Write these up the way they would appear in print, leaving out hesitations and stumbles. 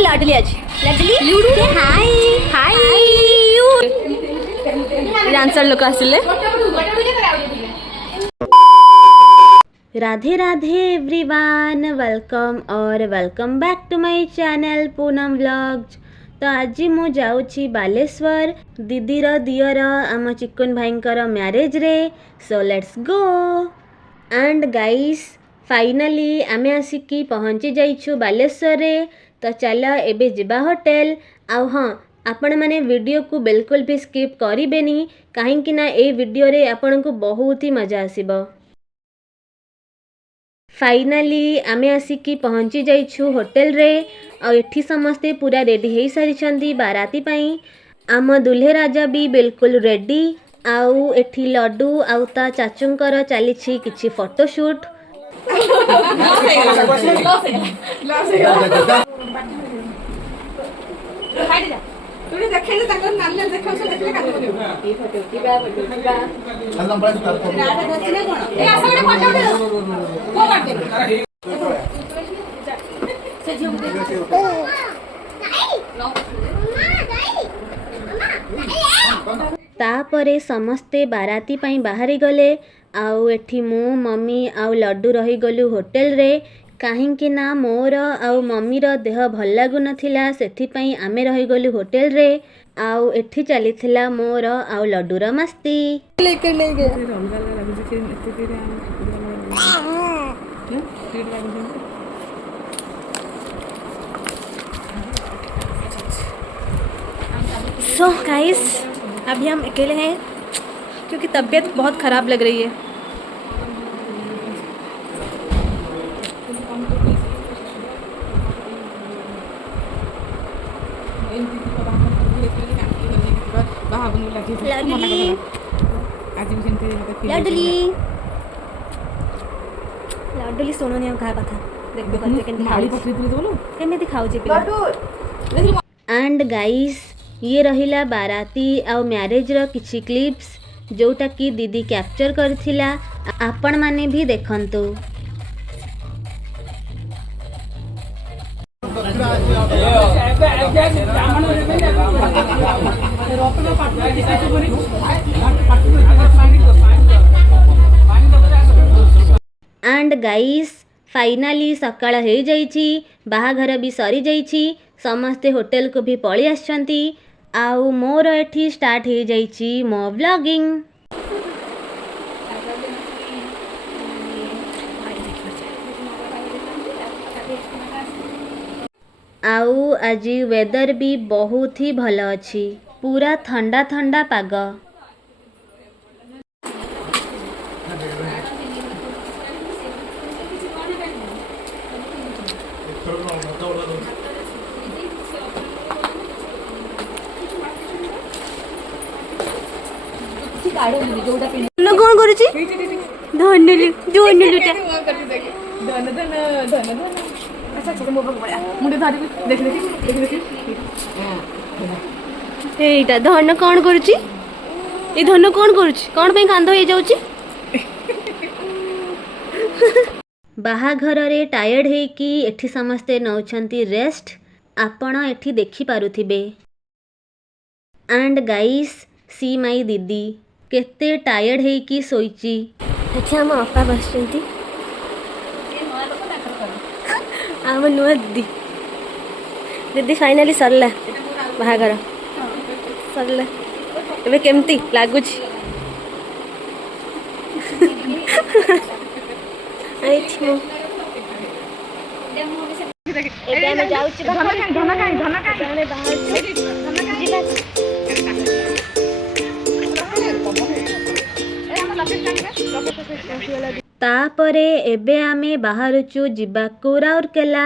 लाडली आज लाडली हाय hi dancer लोक आसिले। राधे राधे एवरीवन, वेलकम और welcome back to my channel Poonam vlogs. तो आज मु जाऊँगी बालेश्वर दीदीर दियर आम चिकन भाईंकर मैरेज रे। So let's go. And guys finally आमे आसिकी पहुँची जाइछु बालेश्वर रे। तो चल एबे जिबा होटल। आउ हाँ, आपण माने वीडियो को बिल्कुल भी स्किप करिबेनी, काहेकि ना ए वीडियो रे आपण को बहुत ही मजा आसीबो। फाइनली आमे आसिकी पहुँची जाइछु होटल रे। और एठी समस्ते पूरा रेडी हो सारी बाराती पाई। आम दुल्हे राजा भी बिल्कुल रेडी। आउ एठी लड्डू आउ ता चाचुंकर चली किछि फोटोशूट। तापरे समस्ते बाराती पाई बाहरी गले। आउ एठी मो मम्मी आउ लड्डू रही गलु होटल रे, काहेकि ना मोर आउ मम्मीर देह भल लागु नथिला, सेथि पई आमे रही गलु होटल रे। आउ एठी चलीथिला मोर आउ लड्डूर मस्ती। सो गाइस अभी हम अकेले हैं क्योंकि तबीयत बहुत ख़राब लग रही है। लाडली सोनोनी कहा कथा केମିତି खाଉଛି पिला। एंड गाइस ये रहिला बाराती आउ मैरेज रो किछि क्लिप्स जोटा कि दीदी कैप्चर करथिला, आपण माने भी देखंतु। एंड गाइस फाइनली सकाळ हो जाइछि, बाहाघर भी सरी जाइछि, समस्ते होटल को भी पळी आछंती। आउ मोर एठी स्टार्ट हो जाइछि मो व्लॉगिंग। आउ आज वेदर भी बहुत ही भल अछि, पूरा ठंडा ठंडा पाग। कौन करुची धनुलु धनुलुटा एटा धन कौन करुची, ए धन कौन करुची, कौन पे कांध हो जाउची। बाहाघर रे टायर्ड है कि एठी समस्ते नौछंती रेस्ट, आपण एठी देखि पारुथिबे। एंड गाइस सी माई दीदी केते टायर्ड है कि सोईची। अच्छा हम अपा बसचंती आम नुआ दीदी दीदी फाइनली सरला बाहाघर सरला। एबे केमती लागुची आइछि मो एबे हम जाउची धन काई बाहर तापरे एबे आमे बाहरुचु जिबाकु राउरकेला।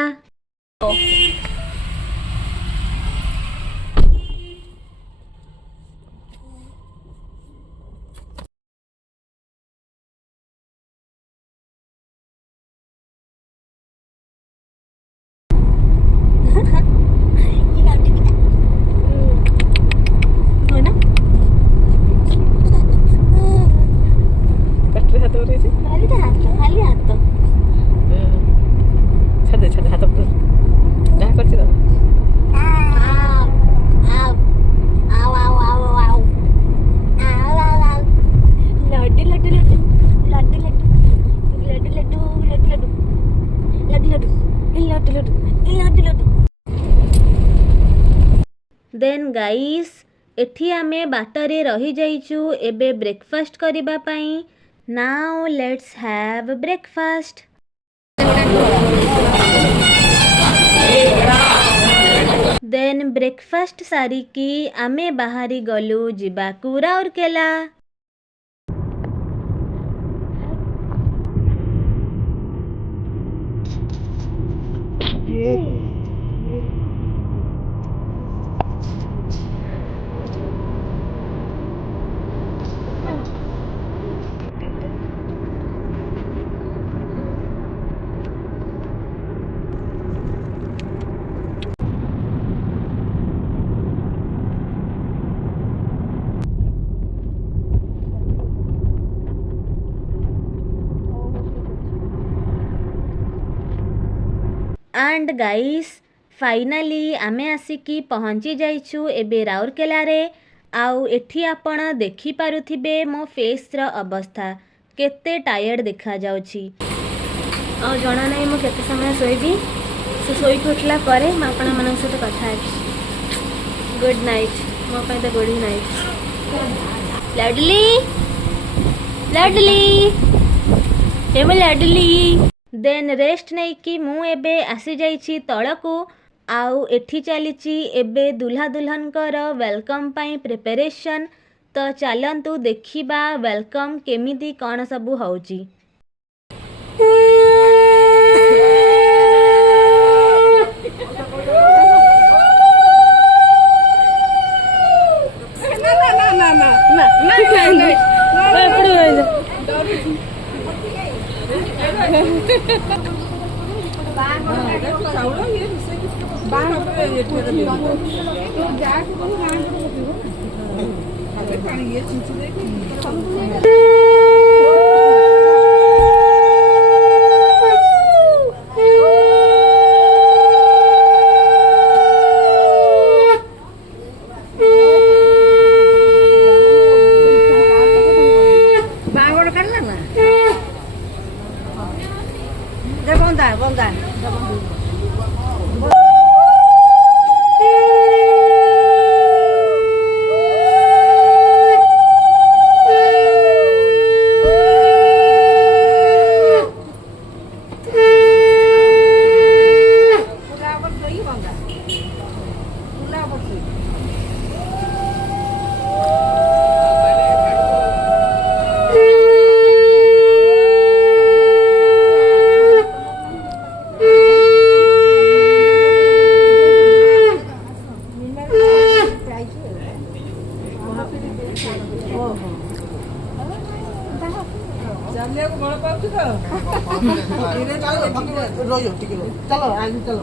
गाइस एठी आमे बाटरे रही जाइचु एबे ब्रेकफास्ट करिबा पई। Now let's have breakfast. Then breakfast सारिकी आमे बाहरी गलु जिबाकु राउरकेला। एंड गाइस फाइनाली आमे आसिकी पहुँची जाइछु एबे राउरकेला रे। आउ एठी आपण देखि पारुथिबे मो फेस र अवस्था केते टायर्ड देखा जाउछि। आ जणा नै मो केते समय सोइबी से सोई उठला परे म आपण मनन सहित कथा हेबी। गुड नाइट मो पय त गुड नाइट। लाडली लाडली हे मो लाडली। देन रेस्ट नहीं कि मु एबे आसी जाइछि तळकू। आउ एठी चलीछि एबे दुल्हा दुल्हनकर वेलकम पाई प्रिपरेशन। तो चलंतु देखिबा वेलकम केमिति कौन सबु होउछि। चलो आगे चलो।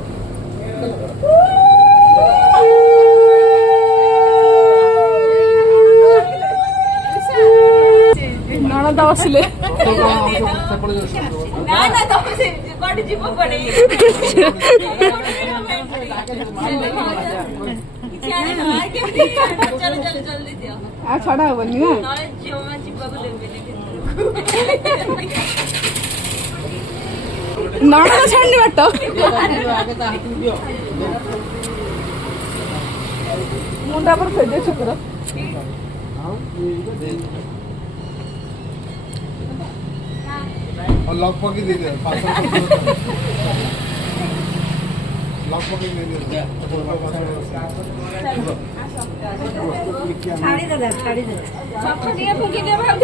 ननद बसले छड़ा हेनी ना ननद छाड़नी बाट मुंडा पर फेदे छुकर और लॉक पकी दे दे लॉक पकी दे दे छाड़ी दे सब दिए फुकी दे भाग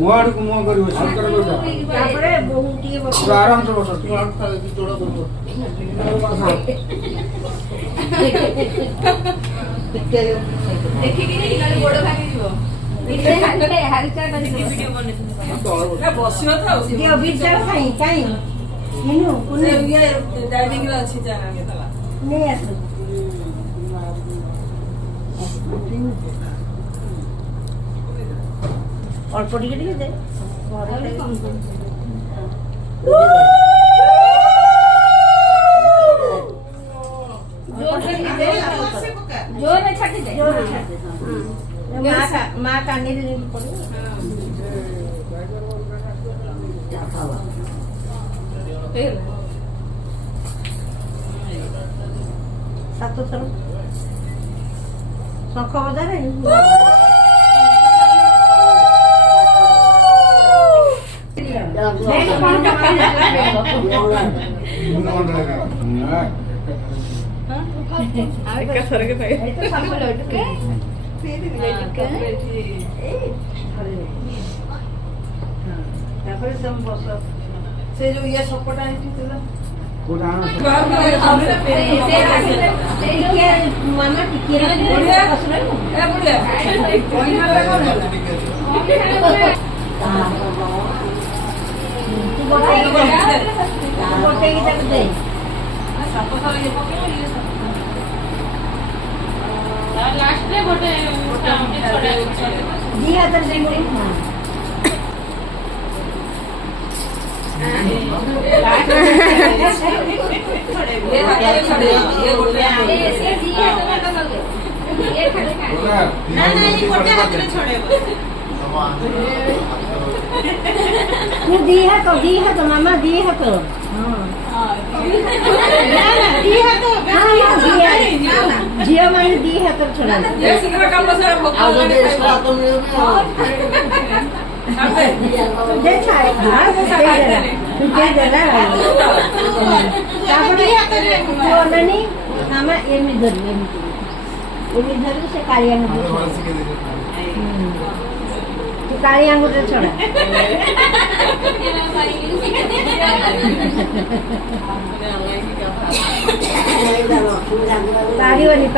मुआड़ को मुआ करियो शंकर को तापरे बहु टिए बस आराम से बस तू आठ साल की तोड़ा दो देखि कि नहीं गोड़ भागी जीवो इसे हालते हालचा कर वीडियो बने ना बसियो था दियो बिचार खाई काई मिनु कुने ये ड्राइविंग रे अछि जाना के तला नहीं आसु अल्प टिके दे जोर में छाटी दे माँ का नील पड़े ସାତ ଥର ଶଙ୍ଖ ବଜାରେ ତାପରେ ତମେ ବସ ସେ ଯୋଉ ଇଏ ସପଟା ହେଇଛି ଥିଲା ମାମା ଟିକେ ଦି ହାତରେ ଦି ହାତ ମାମା ଦି ହାତ ଝିଅ ମାନେ ଦି ହାତ ଛଡା ମାମା ଏମିତି ଧରିବୁ ଏମିତି ଧରିବୁ ସେ କାଳି ଆଙ୍ଗୁଠି କାଳି ଆଙ୍ଗୁଠିରେ ଛଡା ପାରିବନି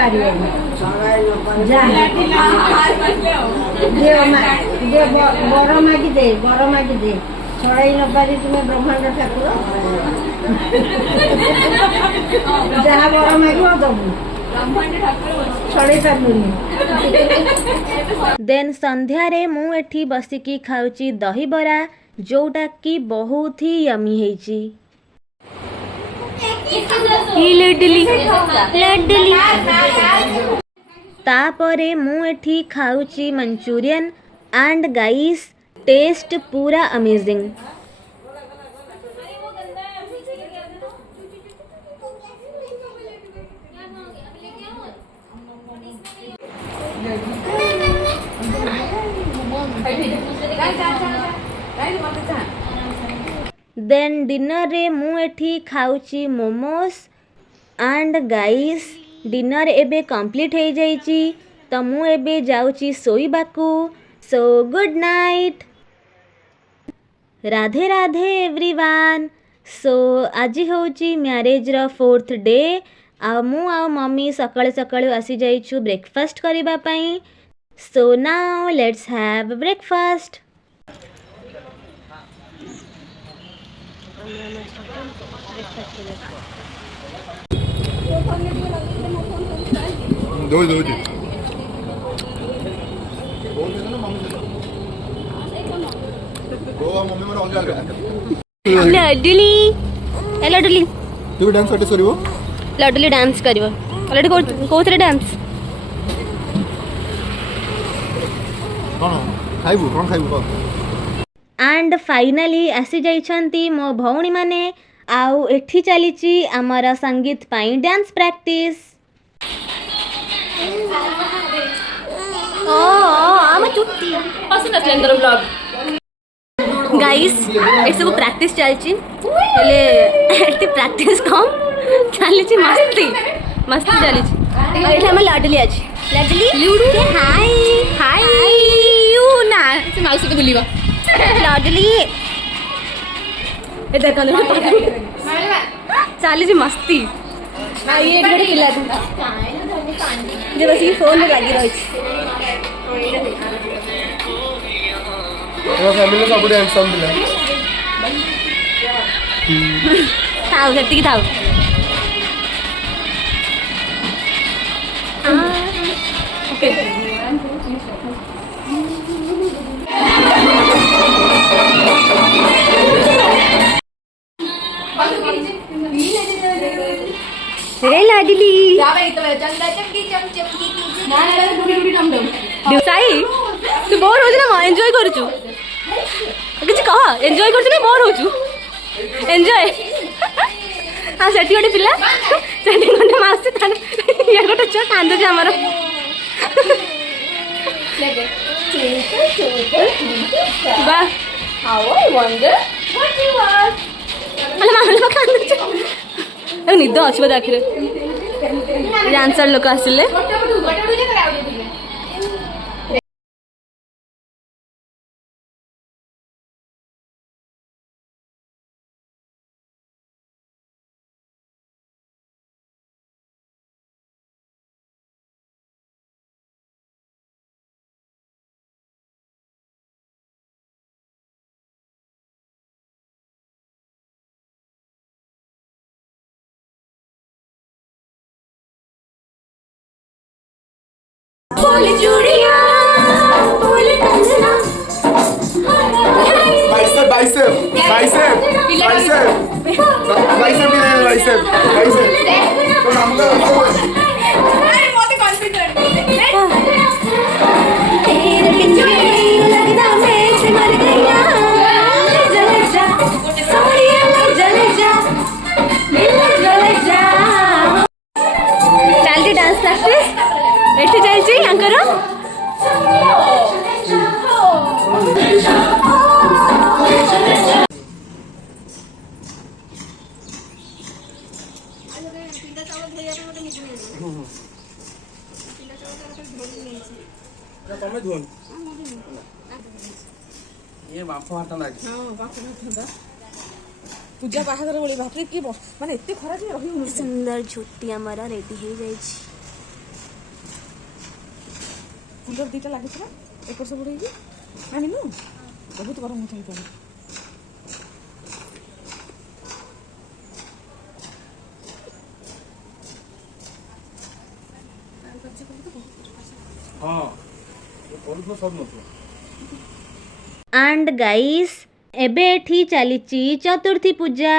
ବର ମାଗିଦେ ଛଡାଇ ନ ପାରି ତୁମେ ବ୍ରହ୍ମାଣ୍ଡ ଠାକୁର ଯାହା ବର ମାଗିବ ଦବୁ ଛଡେଇ ପାରିଲୁନି। ଦେନ୍ ସନ୍ଧ୍ୟାରେ ମୁଁ ଏଠି ବସିକି ଖାଉଛି ଦହିବରା ଯୋଉଟା କି ବହୁତ ହି ୟମି ହେଇଛି। तापरे मु एठी खाऊची मंचूरियन एंड गाइस टेस्ट पूरा अमेजिंग। देन डिनर रे मु एठी खाऊची मोमोस एंड गाइस डिनर एबे कंप्लीट हो जाइची तो मु एबे जाऊची सोईबाकू। So good night, Radhe Radhe everyone. So आज होची मैरेज रो 4th डे आ मु आ मम्मी सकाळे सकाळे आसी जाइछु ब्रेकफास्ट करिबा पई। So now let's have breakfast. दौड़ी लडुली लडुली तू डांस करते सरीबो लडुली डांस करिवो। लडुली कोथरे डांस कोन खाइबो एंड फाइनली आसी जाइछंती मो भौणी माने आउ एठी चलीची आमर संगीत पाई डांस प्रैक्टिस। गाइस ये सब प्रैक्टिस चलची हेले एठी प्रैक्टिस कम चलीची मस्ती मस्ती चलीची। एठी हम लडली अछि लडली से हाय हाय यू ना से माउसी के बुलीबा लडली ए देखन चलीची मस्ती। ये गोटे पिला जे बस फोन लगी रही फैमिली सब हैंडसम दिला थाउ सेतिकी थाउ। ओके रे लाडली साई तू बोर हो ना एंजॉय करूचु किसी कह एंजॉय करूचु ना बोर होचु एंजॉय हाँ सेठी गोटे पिला सेठी गोटे मासी ये गोटे छुआ कांदुची आमर वाह निद अच्छे बोधे आखिर आंसर लोक आसिले bicep bicep bicep bicep bicep भी नहीं बाइसेप बाइसेप तो नाम का चलती डांस प्रैक्टिस एठी चलती अंकर ये बाप हाथ लागे पूजा बाहागर बोली बापरे की माने एते खरा जे रही सुंदर झोटी हमारा रेडी हो जाई कूलर दीटा लागे छला एक वर्ष बुढ़े आनी नु बहुत गरम होता है हां ये कोन सब न एंड गाइस एबे एठी चलीची चतुर्थी पूजा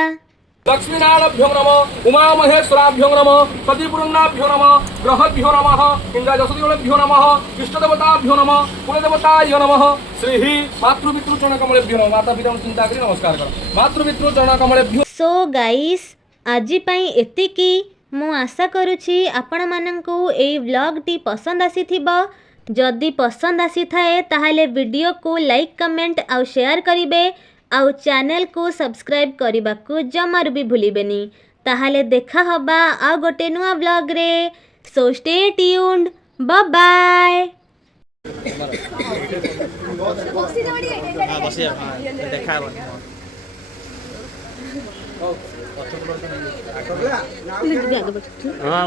लक्ष्मीनारायणाभ्यो नमः उमा महेश्वराभ्यो नमः सतीपूर्णाभ्यो नमः ग्रहभ्यो नमः इंद्रजसदेवभ्यो नमः इष्टदेवताभ्यो नमः कुलदेवताय नमः श्री मातृपितृचरणकमलेभ्यो नमः माता पिता चिंता करी नमस्कार कर मातृपितृचरणकमलेभ्यो सो गाइस आज पई एतिकी मु आशा करुछि आपण माननकु एई व्लॉग टी पसंद आसीथिबो जदि पसंद आसी थाए ताहाले वीडियो को लाइक कमेंट आउ शेयर करिवे आउ चैनल को सब्सक्राइब करने को जमार भी भूलिबेनी ताहाले देखा हबा आ गोटे नुआ व्लॉग रे so stay tuned bye bye हाँ